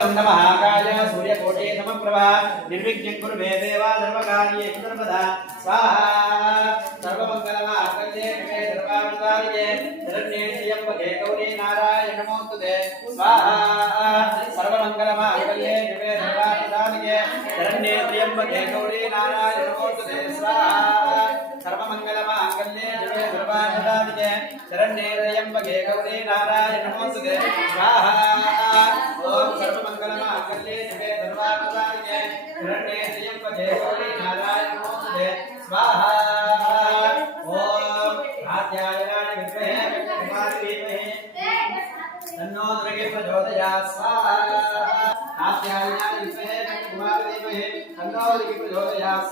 महाकाय सूर्यकोटि समप्रभा निर्विघ्नं कुरु मे देवा सर्वकार्येषु सर्वदा स्वाहा सर्वमङ्गलमाङ्गल्ये शिवे सर्वार्थसाधिके शरण्ये त्र्यम्बके गौरी नारायणि नमोस्तुते स्वाहा सर्वमङ्गलमाङ्गल्ये शिवे सर्वार्थसाधिके शरण्ये त्र्यम्बके गौरी नारायणि नमोस्तुते स्वाहा सर्वमङ्गलमाङ्गल्ये शिवे सर्वार्थसाधिके शरण्ये त्र्यम्बके गौरी नारायणि नमोस्तुते स्वाहा ओम सर्वमंगलमांगल्ये शिवे सर्वार्थसाधिके शरण्ये त्र्यम्बके गौरी नारायणि नमोस्तुते स्वाहा ओम कात्यायनाय विद्महे कुमारी धीमहि तन्नो दुर्गे प्रचोदयात् स्वाहा कात्यायनाय विद्महे कुमारी धीमहि तन्नो दुर्गे प्रचोदयात्